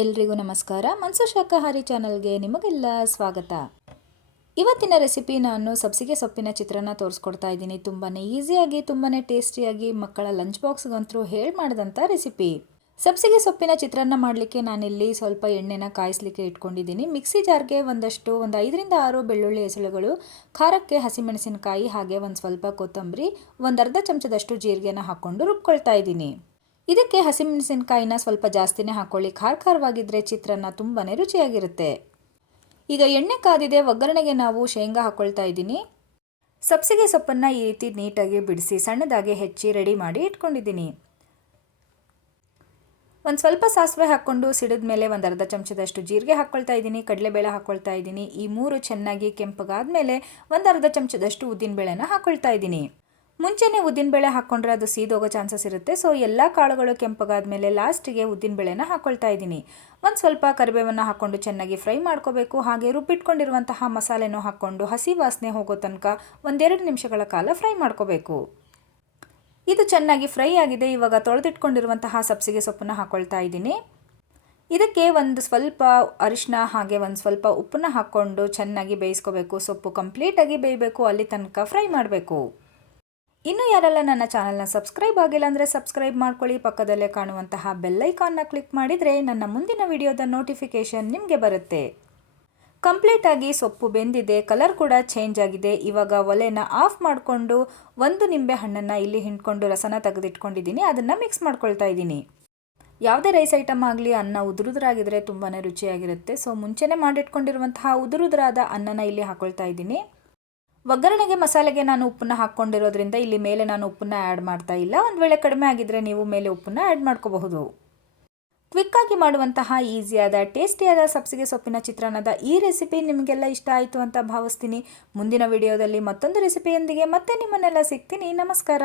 ಎಲ್ರಿಗೂ ನಮಸ್ಕಾರ. ಮನ್ಸು ಶಾಕಾಹಾರಿ ಚಾನಲ್ಗೆ ನಿಮಗೆಲ್ಲ ಸ್ವಾಗತ. ಇವತ್ತಿನ ರೆಸಿಪಿ ನಾನು ಸಬ್ಸಿಗೆ ಸೊಪ್ಪಿನ ಚಿತ್ರಾನ್ನ ತೋರಿಸ್ಕೊಡ್ತಾ ಇದ್ದೀನಿ. ತುಂಬಾ ಈಸಿಯಾಗಿ ತುಂಬಾ ಟೇಸ್ಟಿಯಾಗಿ ಮಕ್ಕಳ ಲಂಚ್ ಬಾಕ್ಸ್ಗಂತೂ ಹೇಳಿ ಮಾಡಿದಂಥ ರೆಸಿಪಿ. ಸಬ್ಸಿಗೆ ಸೊಪ್ಪಿನ ಚಿತ್ರಾನ್ನ ಮಾಡಲಿಕ್ಕೆ ನಾನಿಲ್ಲಿ ಸ್ವಲ್ಪ ಎಣ್ಣೆನ ಕಾಯಿಸ್ಲಿಕ್ಕೆ ಇಟ್ಕೊಂಡಿದ್ದೀನಿ. ಮಿಕ್ಸಿ ಜಾರ್ಗೆ ಒಂದು 5 ರಿಂದ 6 ಬೆಳ್ಳುಳ್ಳಿ ಎಸಳುಗಳು, ಖಾರಕ್ಕೆ ಹಸಿಮೆಣಸಿನಕಾಯಿ, ಹಾಗೆ ಒಂದು ಸ್ವಲ್ಪ ಕೊತ್ತಂಬರಿ, ಒಂದು ಅರ್ಧ ಚಮಚದಷ್ಟು ಜೀರಿಗೆನ ಹಾಕ್ಕೊಂಡು ರುಬ್ಕೊಳ್ತಾ ಇದ್ದೀನಿ. ಇದಕ್ಕೆ ಹಸಿಮೆಣಸಿನಕಾಯಿನ ಸ್ವಲ್ಪ ಜಾಸ್ತಿನೇ ಹಾಕ್ಕೊಳ್ಳಿ. ಖಾರವಾಗಿದ್ದರೆ ಚಿತ್ರಾನ್ನ ತುಂಬಾ ರುಚಿಯಾಗಿರುತ್ತೆ. ಈಗ ಎಣ್ಣೆ ಕಾದಿದೆ. ಒಗ್ಗರಣೆಗೆ ನಾವು ಶೇಂಗಾ ಹಾಕ್ಕೊಳ್ತಾ ಇದ್ದೀನಿ. ಸಬ್ಸಿಗೆ ಸೊಪ್ಪನ್ನು ಈ ರೀತಿ ನೀಟಾಗಿ ಬಿಡಿಸಿ ಸಣ್ಣದಾಗಿ ಹೆಚ್ಚಿ ರೆಡಿ ಮಾಡಿ ಇಟ್ಕೊಂಡಿದ್ದೀನಿ. ಒಂದು ಸ್ವಲ್ಪ ಸಾಸಿವೆ ಹಾಕ್ಕೊಂಡು ಸಿಡಿದ ಮೇಲೆ ಒಂದು ಅರ್ಧ ಚಮಚದಷ್ಟು ಜೀರಿಗೆ ಹಾಕ್ಕೊಳ್ತಾ ಇದ್ದೀನಿ. ಕಡಲೆಬೇಳೆ ಹಾಕ್ಕೊಳ್ತಾ ಇದ್ದೀನಿ. ಈ ಮೂರು ಚೆನ್ನಾಗಿ ಕೆಂಪಗಾದ್ಮೇಲೆ ಒಂದು ಅರ್ಧ ಚಮಚದಷ್ಟು ಉದ್ದಿನಬೇಳೆನ ಹಾಕ್ಕೊಳ್ತಾ ಇದ್ದೀನಿ. ಮುಂಚೆನೇ ಉದ್ದಿನಬೇಳೆ ಹಾಕ್ಕೊಂಡ್ರೆ ಅದು ಸೀದೋಗೋ ಚಾನ್ಸಸ್ ಇರುತ್ತೆ. ಸೊ ಎಲ್ಲ ಕಾಳುಗಳು ಕೆಂಪಗಾದ್ಮೇಲೆ ಲಾಸ್ಟಿಗೆ ಉದ್ದಿನಬೇಳೆನ ಹಾಕ್ಕೊಳ್ತಾ ಇದ್ದೀನಿ. ಒಂದು ಸ್ವಲ್ಪ ಕರಿಬೇವನ್ನು ಹಾಕ್ಕೊಂಡು ಚೆನ್ನಾಗಿ ಫ್ರೈ ಮಾಡ್ಕೋಬೇಕು. ಹಾಗೆ ರುಬ್ಬಿಟ್ಕೊಂಡಿರುವಂತಹ ಮಸಾಲೆನೂ ಹಾಕ್ಕೊಂಡು ಹಸಿ ವಾಸನೆ ಹೋಗೋ ತನಕ 1-2 ನಿಮಿಷಗಳ ಕಾಲ ಫ್ರೈ ಮಾಡ್ಕೋಬೇಕು. ಇದು ಚೆನ್ನಾಗಿ ಫ್ರೈ ಆಗಿದೆ. ಇವಾಗ ತೊಳೆದಿಟ್ಕೊಂಡಿರುವಂತಹ ಸಬ್ಸಿಗೆ ಸೊಪ್ಪನ್ನು ಹಾಕ್ಕೊಳ್ತಾ ಇದ್ದೀನಿ. ಇದಕ್ಕೆ ಒಂದು ಸ್ವಲ್ಪ ಅರಿಶಿನ ಹಾಗೆ ಒಂದು ಸ್ವಲ್ಪ ಉಪ್ಪನ್ನ ಹಾಕ್ಕೊಂಡು ಚೆನ್ನಾಗಿ ಬೇಯಿಸ್ಕೋಬೇಕು. ಸೊಪ್ಪು ಕಂಪ್ಲೀಟಾಗಿ ಬೇಯಬೇಕು, ಅಲ್ಲಿ ತನಕ ಫ್ರೈ ಮಾಡಬೇಕು. ಇನ್ನು ಯಾರೆಲ್ಲ ನನ್ನ ಚಾನಲ್ನ ಸಬ್ಸ್ಕ್ರೈಬ್ ಆಗಿಲ್ಲ ಅಂದರೆ ಸಬ್ಸ್ಕ್ರೈಬ್ ಮಾಡ್ಕೊಳ್ಳಿ. ಪಕ್ಕದಲ್ಲೇ ಕಾಣುವಂತಹ ಬೆಲ್ ಐಕಾನ್ನ ಕ್ಲಿಕ್ ಮಾಡಿದರೆ ನನ್ನ ಮುಂದಿನ ವಿಡಿಯೋದ ನೋಟಿಫಿಕೇಷನ್ ನಿಮಗೆ ಬರುತ್ತೆ. ಕಂಪ್ಲೀಟಾಗಿ ಸೊಪ್ಪು ಬೆಂದಿದೆ, ಕಲರ್ ಕೂಡ ಚೇಂಜ್ ಆಗಿದೆ. ಇವಾಗ ಒಲೆನ ಆಫ್ ಮಾಡಿಕೊಂಡು ಒಂದು ನಿಂಬೆ ಹಣ್ಣನ್ನು ಇಲ್ಲಿ ಹಿಂಡ್ಕೊಂಡು ರಸನ ತೆಗೆದಿಟ್ಕೊಂಡಿದ್ದೀನಿ. ಅದನ್ನು ಮಿಕ್ಸ್ ಮಾಡ್ಕೊಳ್ತಾ ಇದ್ದೀನಿ. ಯಾವುದೇ ರೈಸ್ ಐಟಮ್ ಆಗಲಿ ಅನ್ನ ಉದುರುದ್ರಾಗಿದ್ದರೆ ತುಂಬಾ ರುಚಿಯಾಗಿರುತ್ತೆ. ಸೊ ಮುಂಚೆನೇ ಮಾಡಿಟ್ಕೊಂಡಿರುವಂತಹ ಉದುರುದ್ರಾದ ಅನ್ನನ ಇಲ್ಲಿ ಹಾಕ್ಕೊಳ್ತಾ ಇದ್ದೀನಿ. ಒಗ್ಗರಣೆಗೆ ಮಸಾಲೆಗೆ ನಾನು ಉಪ್ಪನ್ನ ಹಾಕ್ಕೊಂಡಿರೋದ್ರಿಂದ ಇಲ್ಲಿ ಮೇಲೆ ನಾನು ಉಪ್ಪನ್ನ ಆ್ಯಡ್ ಮಾಡ್ತಾ ಇಲ್ಲ. ಒಂದು ವೇಳೆ ಕಡಿಮೆ ಆಗಿದ್ದರೆ ನೀವು ಮೇಲೆ ಉಪ್ಪನ್ನ ಆ್ಯಡ್ ಮಾಡ್ಕೋಬಹುದು. ಕ್ವಿಕ್ಕಾಗಿ ಮಾಡುವಂತಹ ಈಸಿಯಾದ ಟೇಸ್ಟಿಯಾದ ಸಬ್ಸಿಗೆ ಸೊಪ್ಪಿನ ಚಿತ್ರಾನ್ನದ ಈ ರೆಸಿಪಿ ನಿಮಗೆಲ್ಲ ಇಷ್ಟ ಆಯಿತು ಅಂತ ಭಾವಿಸ್ತೀನಿ. ಮುಂದಿನ ವಿಡಿಯೋದಲ್ಲಿ ಮತ್ತೊಂದು ರೆಸಿಪಿಯೊಂದಿಗೆ ಮತ್ತೆ ನಿಮ್ಮನ್ನೆಲ್ಲ ಸಿಗ್ತೀನಿ. ನಮಸ್ಕಾರ.